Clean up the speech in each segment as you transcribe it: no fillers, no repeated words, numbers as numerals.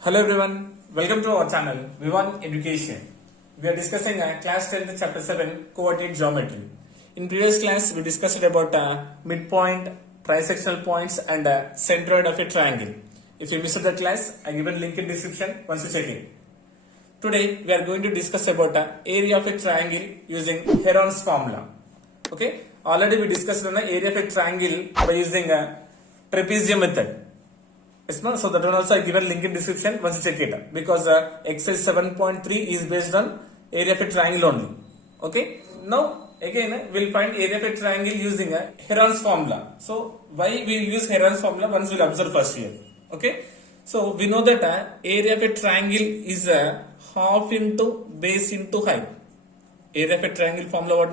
Hello everyone, welcome to our channel V1 Education. We are discussing class 10th chapter 7 coordinate geometry. In previous class we discussed about midpoint, trisectional points and centroid of a triangle. If you missed the class, I given link in description once you check it. Today we are going to discuss about area of a triangle using Heron's formula. Okay, already we discussed on the area of a triangle by using trapezium method. Yes, no? So that one also I given link in description once you check it because exercise 7.3 is based on area of a triangle only. Okay. Now again we'll find area of a triangle using Heron's formula. So why we will use Heron's formula once we'll observe first here. Okay. So we know that area of a triangle is half into base into height. Area of a triangle formula what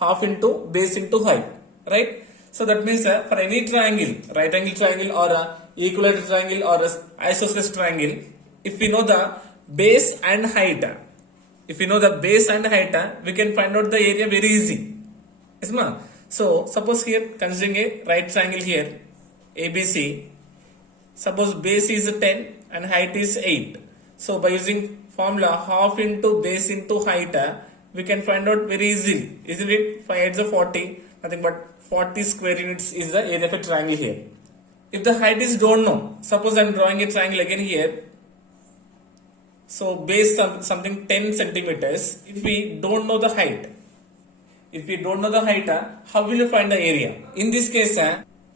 half into base into height, right? So that means for any triangle, right angle triangle or equilateral triangle or isosceles triangle, if we know the base and height, we can find out the area very easy. Yes, ma? So suppose here considering a right triangle here, ABC, suppose base is 10 and height is 8. So by using formula half into base into height, we can find out very easily, isn't it? 5 8 is 40, nothing but 40 square units is the area of a triangle here. If the height is don't know, suppose I am drawing a triangle again here. So base something 10 centimeters. If we don't know the height, how will you find the area? In this case,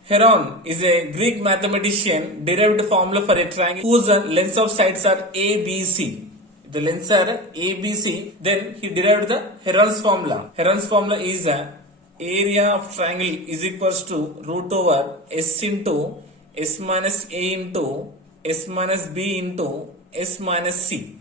Heron is a Greek mathematician derived formula for a triangle whose lengths of sides are ABC. The lengths are ABC. Then he derived the Heron's formula. Heron's formula is area of triangle is equals to root over S into S minus A into S minus B into S minus C.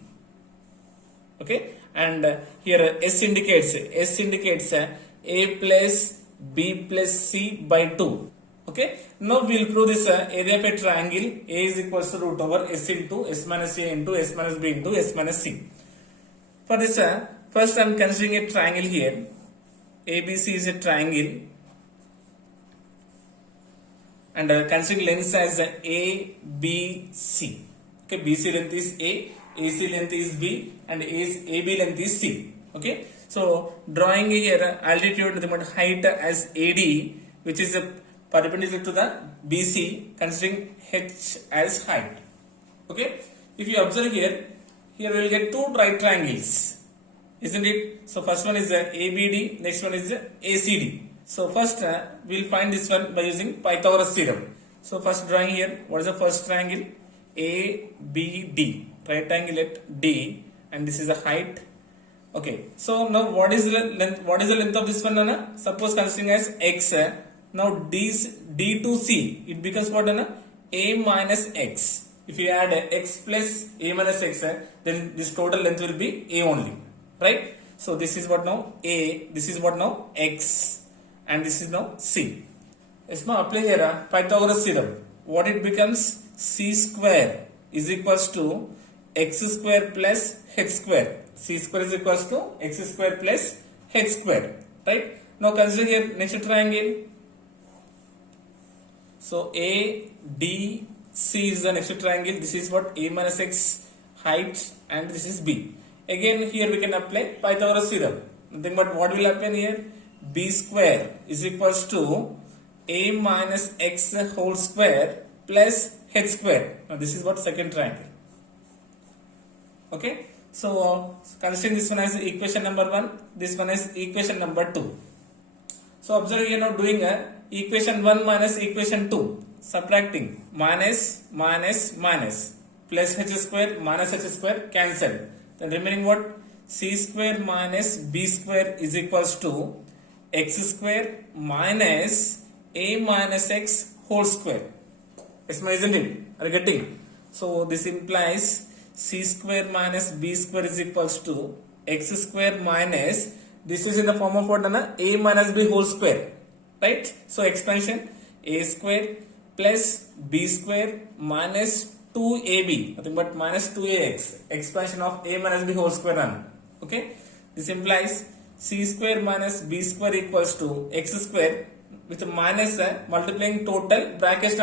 Okay, and here S indicates A plus B plus C by 2. Okay, now we will prove this area of a triangle. A is equals to root over S into S minus A into S minus B into S minus C. For this, first I am considering a triangle here. ABC is a triangle and considering length as ABC. Okay, BC length is A, AC length is B and AB length is C. Okay, so drawing here altitude the height as AD, which is perpendicular to the BC, considering H as height. Okay, if you observe here we will get two right triangles, isn't it? So first one is ABD, next one is ACD. So first we will find this one by using Pythagoras theorem. So first drawing here, what is the first triangle? ABD, right angle at D, and this is the height. Okay, so now what is the length of this one, Anna? Suppose considering as X, now D to C, it becomes what, Anna? A minus X. If you add X plus A minus X, then this total length will be A only. Right? So this is what now A, this is what now X, and this is now C. Yes, now apply here Pythagoras theorem. What it becomes? C square is equals to X square plus H square. C square is equals to X square plus H square. Right? Now consider here next triangle. So A, D, C is the next triangle. This is what A minus X height and this is B. Again here we can apply Pythagoras theorem. Nothing but what will happen here? B square is equals to A minus X whole square plus H square. Now this is what second triangle. Okay. So considering this one as equation number 1, this one is equation number 2. So observe here now doing equation 1 minus equation 2. Subtracting minus plus H square minus H square cancelled. Then remaining what? C square minus B square is equals to X square minus A minus X whole square. Isn't it? Are you getting? So this implies C square minus B square is equals to X square minus, this is in the form of what? A minus B whole square. Right? So expansion A square plus B square minus 2AB, nothing but minus 2AX, expansion of A minus B whole square. Okay, this implies C square minus B square equals to X square with minus multiplying total brackets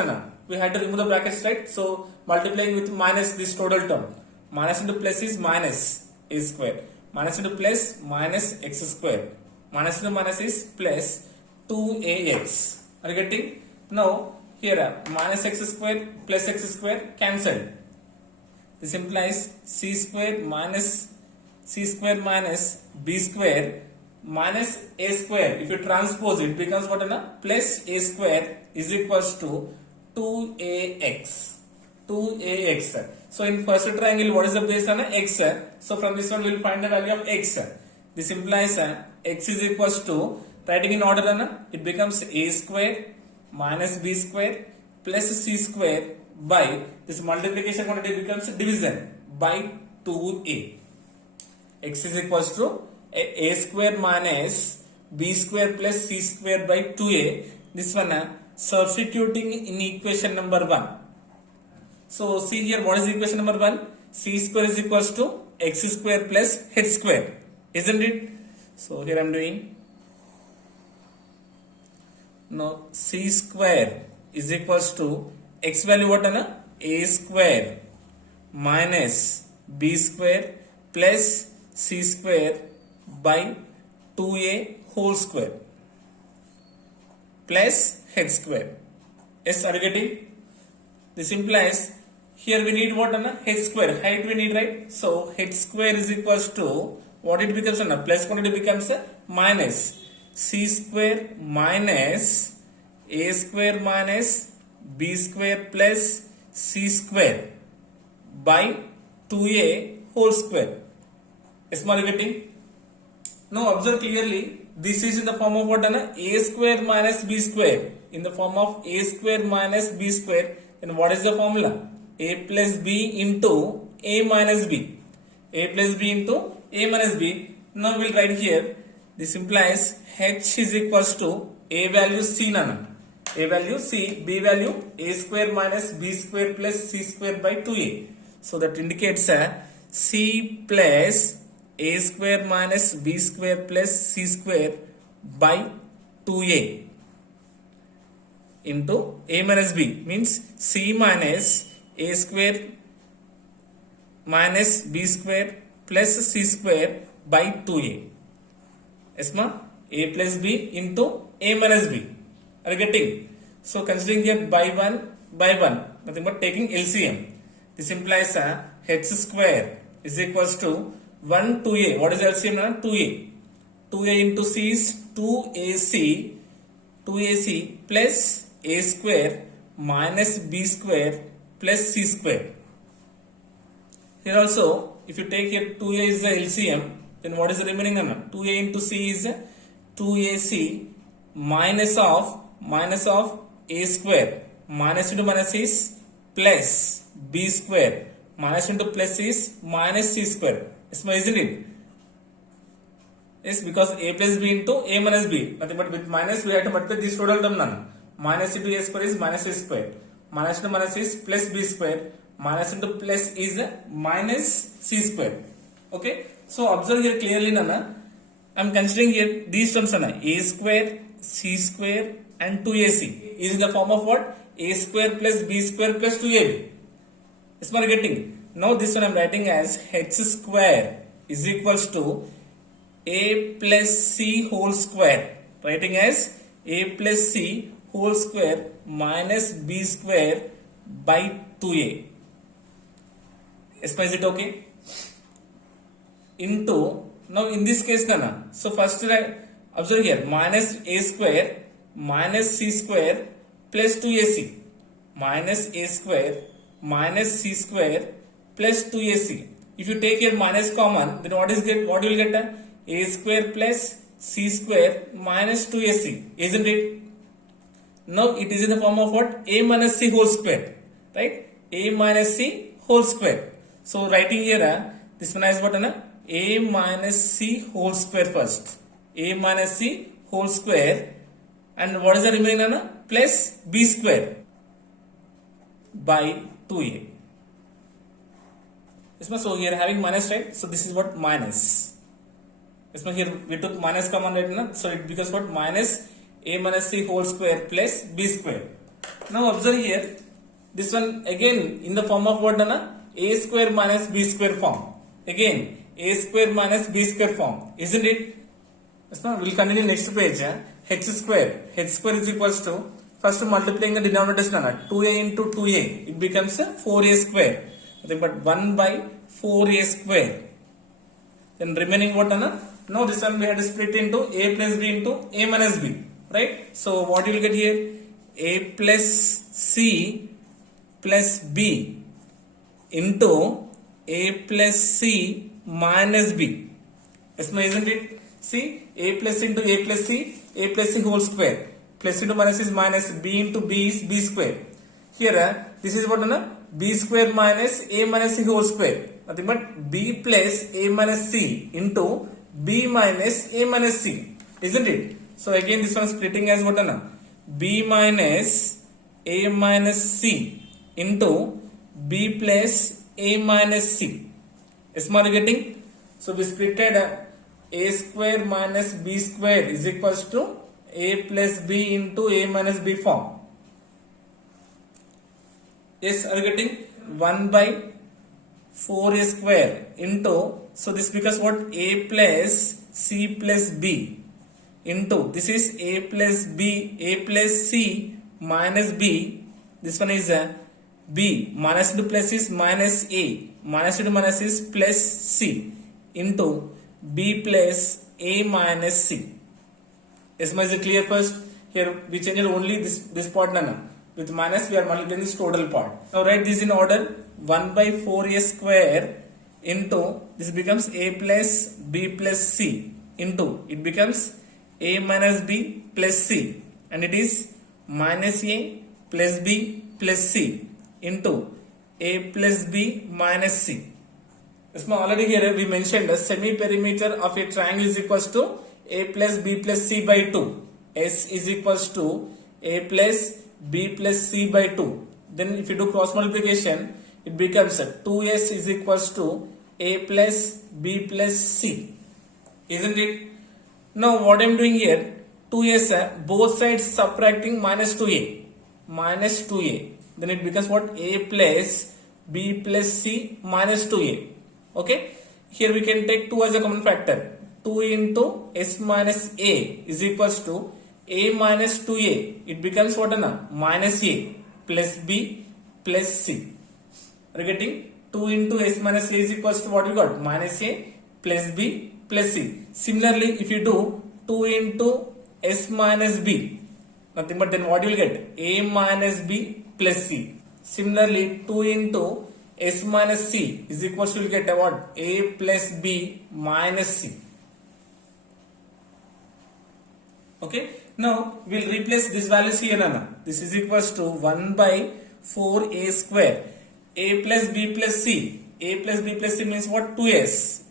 we had to remove the brackets, right? So multiplying with minus this total term. Minus into plus is minus a square. Minus into plus minus x square. Minus into minus is plus 2ax. Are you getting? Now here minus x square plus x square cancelled. This implies c square minus b square minus a square. If you transpose it, becomes what? Plus a square is equals to 2ax. 2ax. So in first triangle, what is the base on x? So from this one we will find the value of x. This implies x is equals to, writing in order, it becomes a square minus b square plus c square by this multiplication quantity becomes division by 2a. X is equals to a square minus b square plus c square by 2a. This one substituting in equation number 1. So see here, what is equation number 1? C square is equals to x square plus h square, isn't it? So here I am doing. Now c square is equals to x value what? A square minus b square plus c square by 2a whole square plus h square. Yes, are you getting? This implies here we need what? H square. Height we need, right? So h square is equals to what it becomes? Plus quantity becomes minus c square minus a square minus b square plus c square by 2a whole square. Is my getting? Now observe clearly, this is in the form of what? A square minus b square. In the form of a square minus b square, then what is the formula? A plus b into a minus b. A plus b into a minus b. Now we will write here, this implies h is equals to a value c nana. A value c, b value a square minus b square plus c square by 2a. So that indicates c plus a square minus b square plus c square by 2a into a minus b, means c minus a square minus b square plus c square by 2a. Yes ma? A plus b into a minus b. Are you getting? So considering here by 1, nothing but taking LCM. This implies h square is equals to 1 2a. What is LCM? 2a. 2a into c is 2ac plus a square minus b square plus c square. Here also, if you take here 2a is the LCM, then what is the remaining? 2a into c is 2ac minus of a square. Minus into minus is plus b square. Minus into plus is minus c square. Isn't it? Yes, because a plus b into a minus b. Nothing but with minus we have to multiply this total term none. Minus into a square is minus a square. Minus into minus is plus b square. Minus into plus is minus c square. Okay. So observe here clearly nana. I am considering here these terms nana. A square, c square and 2ac is in the form of what? A square plus b square plus 2ab. Is my getting? Now this one I am writing as h square is equals to a plus c whole square. Writing as a plus c whole square minus b square by 2a. Is it okay? Into, now in this case nana, so first observe here, minus a square minus c square plus 2ac, minus a square minus c square plus 2ac. If you take here minus common, then what you will get? A square plus c square minus 2ac, isn't it? Now it is in the form of what? A minus c whole square, right? A minus c whole square. So writing here, this one is what? A minus c whole square first. A minus c whole square, and what is the remaining? Plus b square by 2a. So here having minus, right? So this is what? Minus. Here we took minus common, right? So it becomes what? Minus a minus c whole square plus b square. Now observe here, this one again in the form of what, Nana? A square minus b square form. Again, a square minus b square form, isn't it? Yes, no? We'll continue next page. H square. H square is equals to, first multiplying the denominators, 2a into 2a. It becomes 4a square. Nothing but 1 by 4a square. Then remaining what, Anna? Now this one we had to split into a plus b into a minus b. Right? So what you will get here? A plus c plus b into a plus c minus b. Yes, no, isn't it? See, a plus into a plus c whole square. Plus into minus is minus, b into b is b square. Here, this is what, b square minus a minus c whole square. Nothing but b plus a minus c into b minus a minus c. Isn't it? So again this one splitting as what, b minus a minus c into b plus a minus c. Is my getting? So we splitted a square minus b square is equals to a plus b into a minus b form. Yes, are you getting? 1 by 4a square into, so this becomes what? A plus c plus b into, this is a plus b, a plus c minus b. This one is b, minus into plus is minus a, minus into minus is plus c into b plus a minus c. Is it clear first? Here we changed only this part, Nana. With minus we are multiplying this total part. Now write this in order. 1 by 4a square into, this becomes a plus b plus c into, it becomes a minus b plus c, and it is minus a plus b plus c into a plus b minus c. Already here we mentioned the semi-perimeter of a triangle is equals to a plus b plus c by 2. S is equals to a plus b plus c by 2. Then if you do cross multiplication, it becomes 2s is equals to a plus b plus c. Isn't it? Now what I am doing here, 2s, both sides subtracting minus 2a. Minus 2a. Then it becomes what? A plus b plus c minus 2a. Okay, here we can take 2 as a common factor. 2 into s minus a is equals to a minus 2a. It becomes what, minus a plus b plus c. Are you getting? 2 into s minus a is equals to what you got? Minus a plus b plus c. Similarly, if you do 2 into s minus b, nothing but then what you will get? A minus b plus c. Similarly, 2 into s minus c is equals to, you get what? A plus b minus c. Okay. Now we will replace these values here, Nana. This is equals to 1 by 4a square. A plus b plus c. A plus b plus c means what? 2s.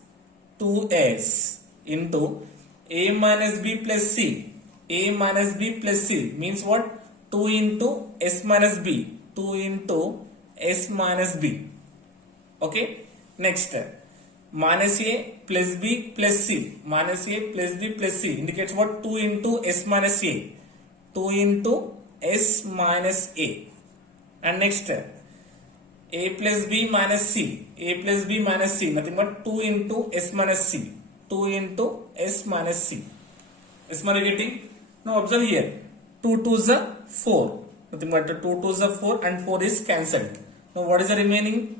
2s into a minus b plus c. A minus b plus c means what? 2 into s minus b. 2 into s minus b. Okay. Next, minus a plus b plus c. Minus a plus b plus c indicates what? 2 into s minus a. 2 into s minus a. And next, a plus b minus c. A plus b minus c, nothing but 2 into s minus c. 2 into s minus c. Is my getting? Now observe here. 2 to the 4. Nothing but 2 to the 4 and 4 is cancelled. Now what is the remaining?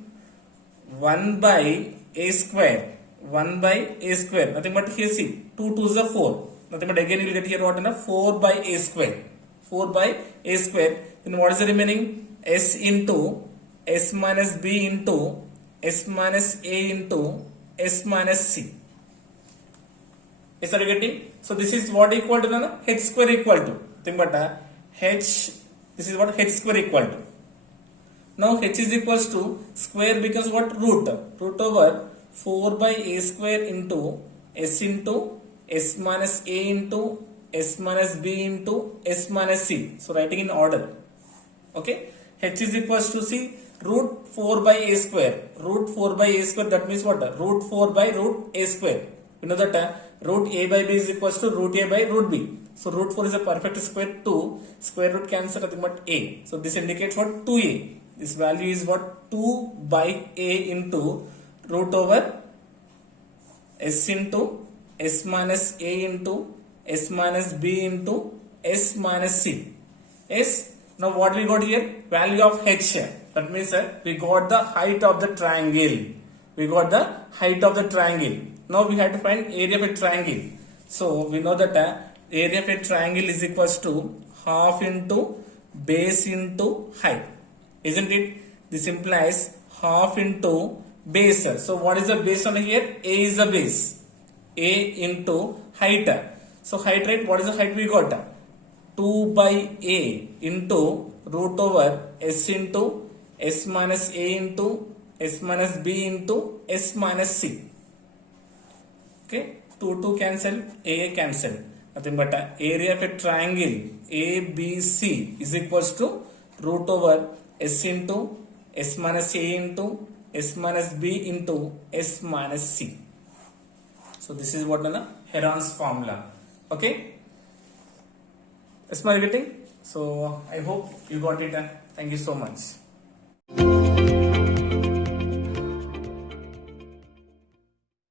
1 by a square. 1 by a square. Nothing but here see. 2 to the 4. Nothing but again you will get here what? 4 by a square. 4 by a square. Then what is the remaining? S into s minus b into s minus a into s minus c. Is that getting? So this is what equal to h square equal to. Think but h, this is what h square equal to. Now h is equals to square becomes what? Root. Root over 4 by a square into s minus a into s minus b into s minus c. So writing in order. Okay. H is equals to see root 4 by a square. Root 4 by a square, that means what? Root 4 by root a square. You know that root a by b is equals to root a by root b. So root 4 is a perfect square 2. Square root cancel nothing but a. So this indicates what 2a. This value is what 2 by a into root over s into s minus a into s minus b into s minus c. Yes. Now what we got here? Value of h. That means we got the height of the triangle. We got the height of the triangle. Now we have to find area of a triangle. So we know that area of a triangle is equals to half into base into height. Isn't it? This implies half into base. So what is the base on here? A is the base. A into height. So height, right? What is the height we got? 2 by a into root over s into s minus a into s minus b into s minus c. Okay, 2 cancel, a cancel. Nothing but area of a triangle ABC is equals to root over s into s minus a into s minus b into s minus c. So this is what the Heron's formula. Okay. Am I getting? So I hope you got it. Thank you so much.